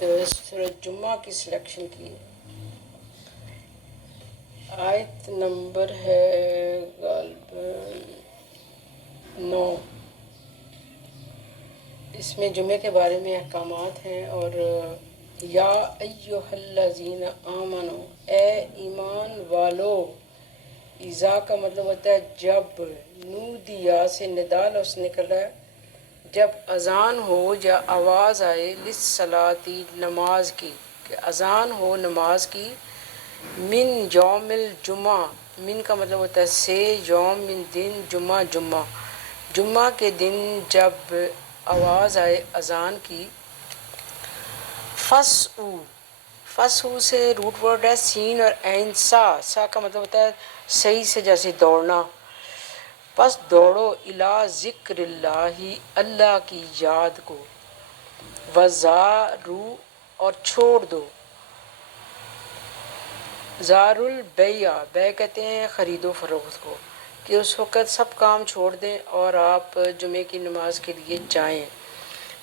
سورۃ جمعہ کی سلیکشن کی. آیت نمبر ہے غالباً 9. اس میں جمعے کے بارے میں احکامات ہیں. اور یا ایہا الذین آمنو، اے ایمان والو، اذا کا مطلب ہوتا ہے جب، نودیا سے ندا لفظ نکلا ہے، جب اذان ہو یا آواز آئے، للصلاۃ نماز کی، کہ اذان ہو نماز کی، من یوم الجمعہ، من کا مطلب ہوتا ہے سے، یوم من دن، جمعہ جمعہ، جمعہ کے دن جب آواز آئے اذان کی. فسعوا، فسعوا سے روٹ ورڈ ہے سین اور عین سا، سا کا مطلب ہوتا ہے صحیح سے جیسے دوڑنا. پس دوڑو الی ذکر اللہ، اللہ کی یاد کو، وزارو اور چھوڑ دو، زار البیع، بیع کہتے ہیں خرید و فروخت کو، کہ اس وقت سب کام چھوڑ دیں اور آپ جمعے کی نماز کے لیے جائیں.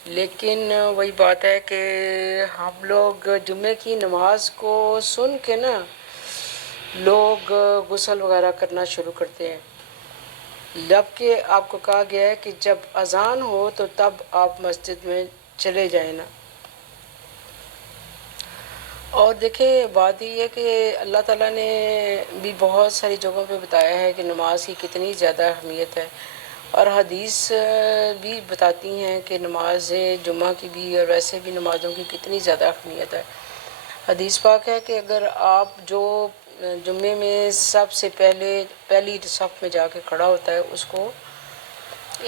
لیکن وہی بات ہے کہ ہم لوگ جمعے کی نماز کو سن کے نا لوگ غسل وغیرہ کرنا شروع کرتے ہیں، جبکہ آپ کو کہا گیا ہے کہ جب اذان ہو تو تب آپ مسجد میں چلے جائیں نا. اور دیکھیں بات یہ ہے کہ اللہ تعالیٰ نے بھی بہت ساری جگہوں پہ بتایا ہے کہ نماز کی کتنی زیادہ اہمیت ہے، اور حدیث بھی بتاتی ہیں کہ نماز جمعہ کی بھی اور ویسے بھی نمازوں کی کتنی زیادہ اہمیت ہے. حدیث پاک ہے کہ اگر آپ جو جمعے میں سب سے پہلی صف میں جا کے کھڑا ہوتا ہے، اس کو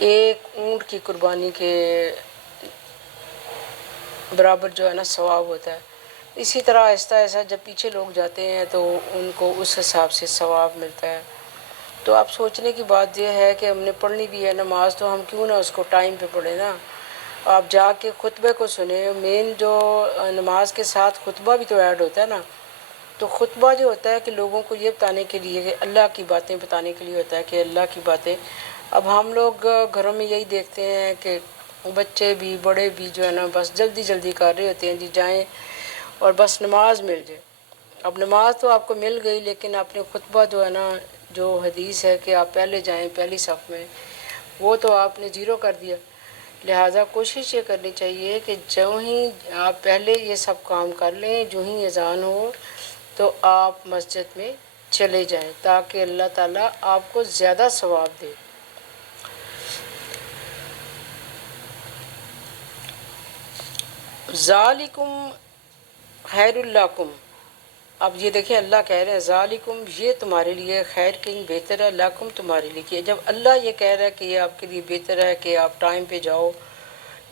ایک اونٹ کی قربانی کے برابر جو ہے نا ثواب ہوتا ہے. اسی طرح آہستہ آہستہ جب پیچھے لوگ جاتے ہیں تو ان کو اس حساب سے ثواب ملتا ہے. تو آپ سوچنے کی بات یہ ہے کہ ہم نے پڑھنی بھی ہے نماز، تو ہم کیوں نہ اس کو ٹائم پہ پڑھیں نا. آپ جا کے خطبے کو سنیں، مین جو نماز کے ساتھ خطبہ بھی تو ایڈ ہوتا ہے نا. تو خطبہ جو ہوتا ہے کہ لوگوں کو یہ بتانے کے لیے، کہ اللہ کی باتیں بتانے کے لیے ہوتا ہے، کہ اللہ کی باتیں. اب ہم لوگ گھروں میں یہی دیکھتے ہیں کہ بچے بھی بڑے بھی جو ہے نا بس جلدی جلدی کر رہے ہوتے ہیں جی جائیں اور بس نماز مل جائے. اب نماز تو آپ کو مل گئی، لیکن آپ نے خطبہ جو ہے نا، جو حدیث ہے کہ آپ پہلے جائیں پہلی صف میں، وہ تو آپ نے زیرو کر دیا. لہٰذا کوشش یہ کرنی چاہیے کہ جو ہی آپ پہلے یہ سب کام کر لیں، جو ہی اذان ہو تو آپ مسجد میں چلے جائیں، تاکہ اللہ تعالیٰ آپ کو زیادہ ثواب دے. ذالکم خیر لکم، اب یہ دیکھیں اللہ کہہ رہے ہیں ذالکم، یہ تمہارے لیے خیر کہیں بہتر ہے، لکم تمہارے لیے. کہ جب اللہ یہ کہہ رہا ہے کہ یہ آپ کے لیے بہتر ہے کہ آپ ٹائم پہ جاؤ،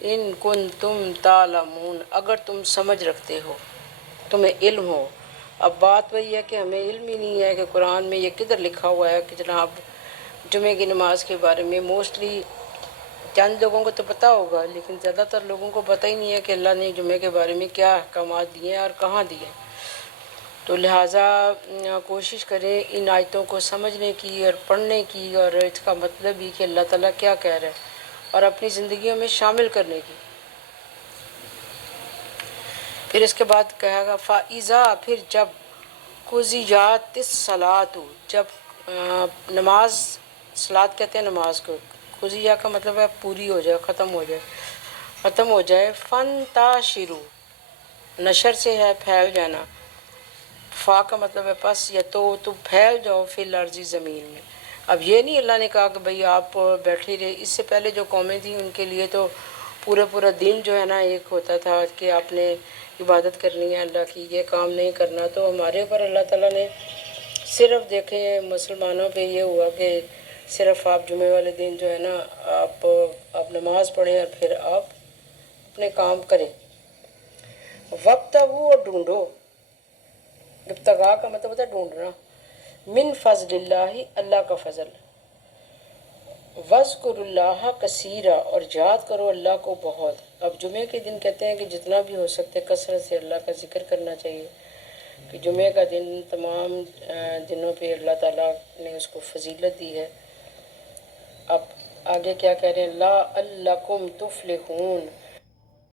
ان کنتم تعلمون، اگر تم سمجھ رکھتے ہو، تمہیں علم ہو. اب بات وہی ہے کہ ہمیں علم ہی نہیں ہے کہ قرآن میں یہ کدھر لکھا ہوا ہے کہ جناب جمعے کی نماز کے بارے میں. موسٹلی چند لوگوں کو تو پتہ ہوگا، لیکن زیادہ تر لوگوں کو پتہ ہی نہیں ہے کہ اللہ نے جمعے کے بارے میں کیا احکامات دیے ہیں اور کہاں دیے ہیں. تو لہٰذا کوشش کریں ان آیتوں کو سمجھنے کی اور پڑھنے کی، اور اس کا مطلب بھی کہ اللہ تعالیٰ کیا کہہ رہا ہے، اور اپنی زندگیوں میں شامل کرنے کی. پھر اس کے بعد کہے گا فَإِذَا، پھر جب، قُضِيَتِ الصَّلَاةُ، جب نماز، صلاۃ کہتے ہیں نماز کو، قضیہ کا مطلب ہے پوری ہو جائے، ختم ہو جائے، ختم ہو جائے. فَانْتَشِرُوا، نشر سے ہے پھیل جانا، فا کا مطلب ہے پس، یا تو پھیل جاؤ فی الارض، زمین میں. اب یہ نہیں اللہ نے کہا کہ بھئی آپ بیٹھے رہے. اس سے پہلے جو قومیں تھیں ان کے لیے تو پورا دن جو ہے نا ایک ہوتا تھا کہ آپ نے عبادت کرنی ہے اللہ کی، یہ کام نہیں کرنا. تو ہمارے اوپر اللہ تعالیٰ نے صرف دیکھیں مسلمانوں پہ یہ ہوا کہ صرف آپ جمعے والے دن جو ہے نا آپ نماز پڑھیں اور پھر آپ اپنے کام کریں. وقت وہ ڈھونڈو، ابتغاء کا مطلب ہوتا ہے ڈھونڈنا، من فضل اللہ، اللہ کا فضل. وَاذْكُرُوا اللَّهَ كَثِيرًا، اور یاد کرو اللہ کو بہت. اب جمعے کے دن کہتے ہیں کہ جتنا بھی ہو سکتے کثرت سے اللہ کا ذکر کرنا چاہیے، کہ جمعے کا دن تمام دنوں پہ اللہ تعالیٰ نے اس کو فضیلت دی ہے. اب آگے کیا کہہ رہے ہیں، لَعَلَّكُمْ تُفْلِحُونَ،